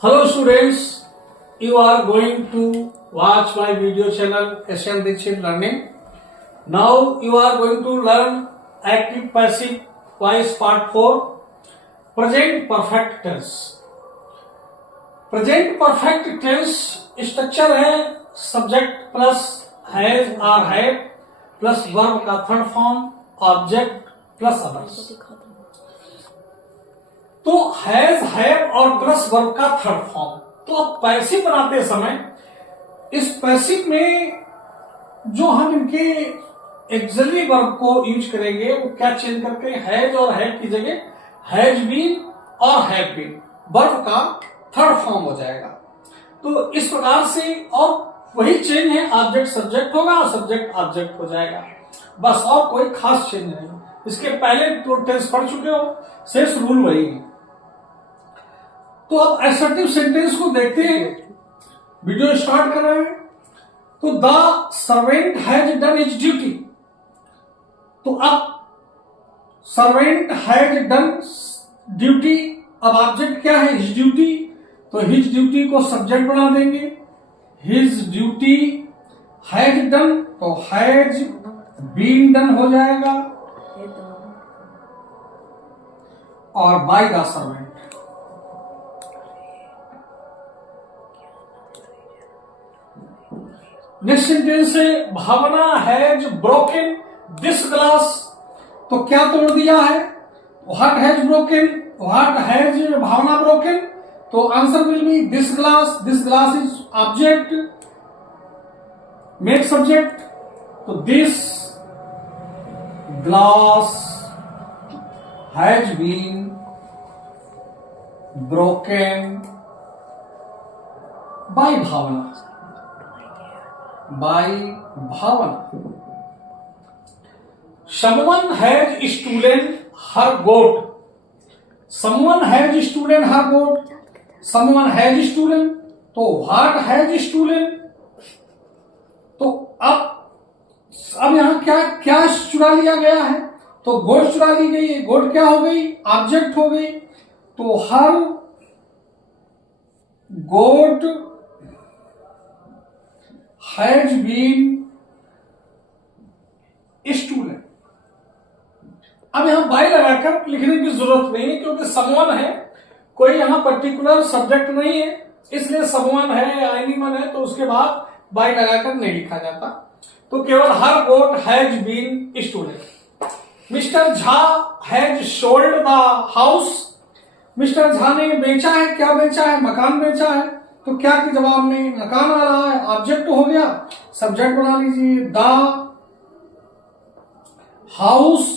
Hello students, you are going to watch my video channel SL Dixit Learning. Now you are going to learn active passive voice part 4, present perfect tense. Present perfect tense structure है subject plus has और have plus verb का third form object plus others. तो has have और plus verb का third form. तो अब passive बनाते समय इस पैसिव में जो हम इनके एक्सिलरी वर्ब को यूज करेंगे वो क्या चेंज करके हैज और हैव की जगह हैज बीन और हैव बीन वर्ब का थर्ड फॉर्म हो जाएगा। तो इस प्रकार से और वही चेंज है, ऑब्जेक्ट सब्जेक्ट होगा और सब्जेक्ट ऑब्जेक्ट हो जाएगा, बस और कोई खास चेंज नहीं। इसके पहले तो टेंस पढ़ चुके हो, शेष रूल वही है। तो अब असर्टिव सेंटेंस को देखते हैं, वीडियो स्टार्ट कर रहे हैं। तो the servant has done his duty. तो अब सर्वेंट हैज डन ड्यूटी, अब ऑब्जेक्ट क्या है? His duty. तो हिज ड्यूटी को सब्जेक्ट बना देंगे, हिज ड्यूटी हैज डन तो हैज बीन डन हो जाएगा और by the servant. Next sentence है Bhavna has broken this glass. तो क्या तोड़ दिया है? What has broken, what has Bhavna broken. तो answer will be this glass. This glass is object, make subject. तो this glass has been broken by Bhavna, by Bhavna. someone has stolen her goat। someone has stolen her goat, someone has stolen तो what has stolen। तो अब यहां क्या क्या चुरा लिया गया है? तो गोट चुरा ली गई है। गोट क्या हो गई? ऑब्जेक्ट हो गई। तो हर गोट हैज बीन स्टूलेन। अब यहां बाय लगाकर लिखने की जरूरत नहीं है क्योंकि समवन है, कोई यहां पर्टिकुलर सब्जेक्ट नहीं है, इसलिए समवन है या एनीवन है तो उसके बाद बाय लगाकर नहीं लिखा जाता। तो केवल her goat has been stolen. Mister Jha has sold the house. Mister Jha ने बेचा है। क्या बेचा है? मकान बेचा है। तो क्या के जवाब में मकान आ रहा है, ऑब्जेक्ट हो गया, सब्जेक्ट बना लीजिए। द हाउस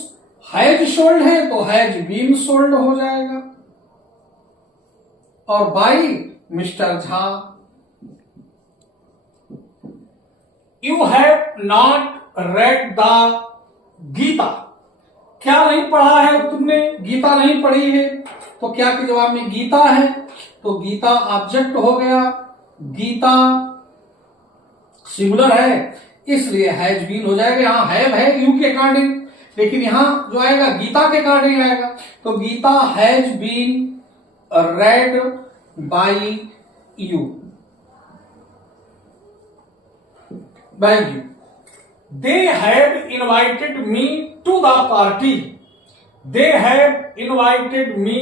हैज सोल्ड है तो हैज बीन सोल्ड हो जाएगा और by mister Jha. You have not read the Gita. क्या नहीं पढ़ा है तुमने? गीता नहीं पढ़ी है। तो क्या के जवाब में गीता है तो गीता ऑब्जेक्ट हो गया, गीता सिंगुलर है इसलिए हैज बीन हो जाएगा। यहां हैव है यू के अकॉर्डिंग, लेकिन यहां जो आएगा गीता के अकॉर्डिंग आएगा। तो Gita has been read by you, by you. They have invited me to the party. They have invited me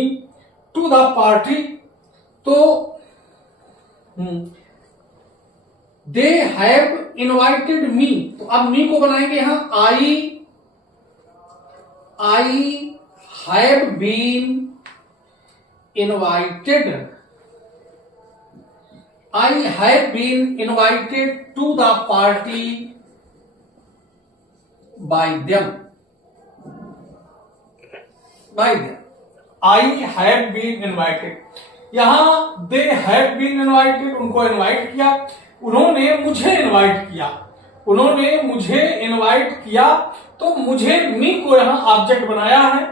to the party. तो दे हैव इनवाइटेड मी, तो अब मी को बनाएंगे यहां I have been invited, I have been invited to the party by them, by them. I have been invited, यहां they have been invited, उनको invite किया, उन्होंने मुझे इनवाइट किया, उन्होंने मुझे इनवाइट किया। तो मुझे मी को यहां ऑब्जेक्ट बनाया है,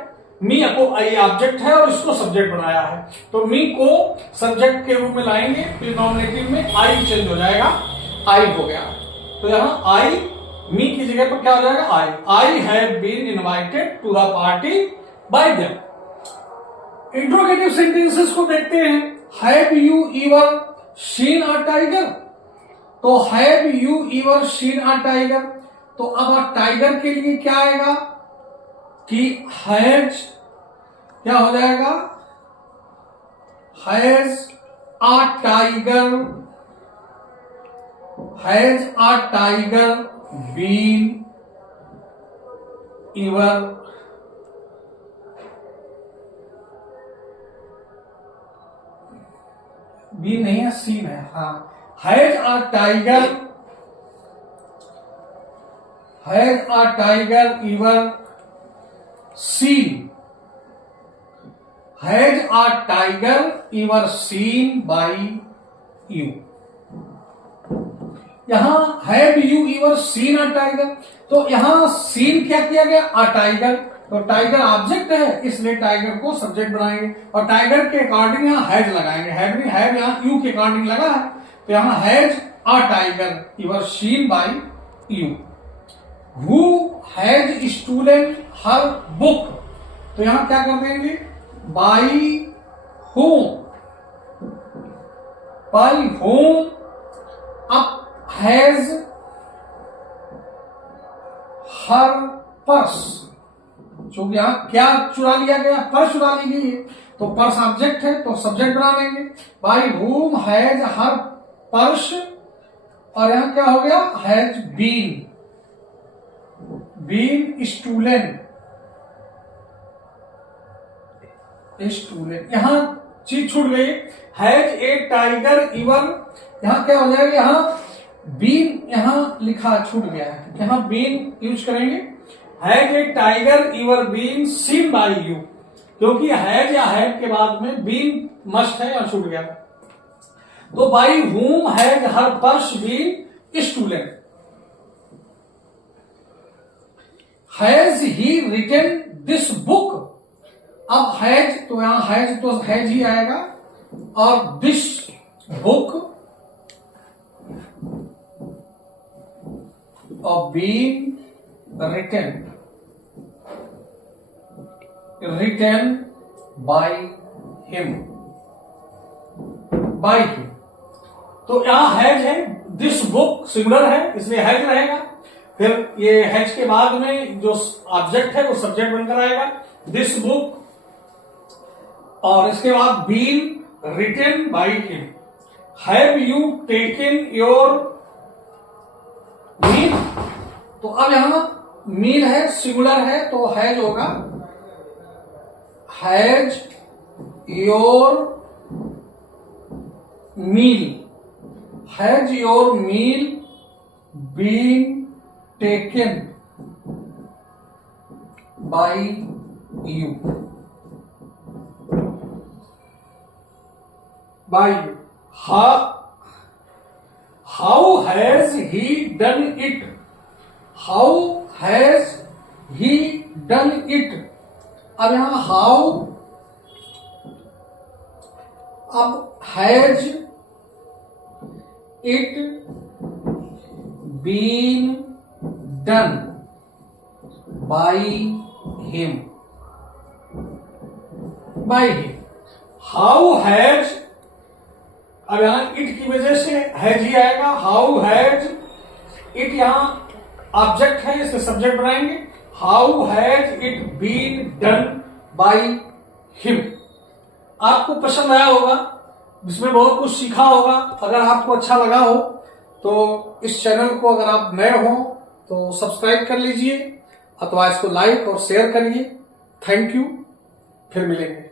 मी को आई ऑब्जेक्ट है और इसको सब्जेक्ट बनाया है। तो मी को सब्जेक्ट के रूप में लाएंगे फिर नॉमिनेटिव में आई चेंज हो जाएगा, आई हो गया। तो यहां आई मी की जगह पर क्या हो जाएगा? I. I have been invited to the party by them. Interrogative sentences को देखते हैं। Have you ever seen a tiger, तो have you ever seen a tiger, तो अब टाइगर के लिए क्या आएगा कि हैज क्या हो जाएगा, has a tiger, has a tiger been ever be नहीं है, सीन है, हाँ, has a tiger, has a tiger ever seen, has a tiger ever seen by you. यहां have you ever seen a tiger, तो यहां seen क्या किया गया, अ टाइगर, तो टाइगर ऑब्जेक्ट है इसलिए टाइगर को सब्जेक्ट बनाएंगे और टाइगर के अकॉर्डिंग यहां हैज लगाएंगे, हैव नहीं, हैव यहां यू के अकॉर्डिंग लगा है, तो यहां has a tiger ever seen by you. Who has stolen her book, तो यहां क्या कर देंगे, बाई होम, बाई होम, अब हैज हर पर्स, जो यहां क्या चुरा लिया गया, पर्स चुरा ली गई है, तो पर्स ऑब्जेक्ट है तो सब्जेक्ट बना लेंगे, by home has her purse, और यहां क्या हो गया, हैज बीन, बीन स्टूलेन, स्टूलेन, यहां चीज छूट गई, हैज ए टाइगर एवर, यहां क्या हो जाएगा, यहां बीन यहां लिखा छूट गया है, यहां बीन यूज करेंगे, has a tiger ever been seen by you, क्योंकि हैज या हैव के बाद में बीन मस्ट है, यहां छूट गया, तो by whom has her purse been stolen, has he written this book, अब हैज तो यहां हैज तो हैज ही आएगा, और दिस बुक और been written, written by him, by him, तो यहां हैज है, दिस बुक सिंगुलर है इसलिए हैज रहेगा, फिर ये हैज के बाद में जो ऑब्जेक्ट है वो सब्जेक्ट बनकर आएगा, दिस बुक, और इसके बाद been written by him, have you taken your meal, तो अब यहां मील है सिंगुलर है तो हैज होगा, has your meal, has your meal been taken by you, by you, how has he done it, how has he done it, अब यहां how, अब has it been done by him, by him, how has, अब यहां it की वजह से has he आएगा, how has it, यहां ऑब्जेक्ट है इससे सब्जेक्ट बनाएंगे, how has it been done by him. आपको पसंद आया होगा, इसमें बहुत कुछ सीखा होगा, अगर आपको अच्छा लगा हो तो इस चैनल को अगर आप नए हो तो सब्सक्राइब कर लीजिए अथवा इसको लाइक और शेयर करिए। थैंक यू, फिर मिलेंगे।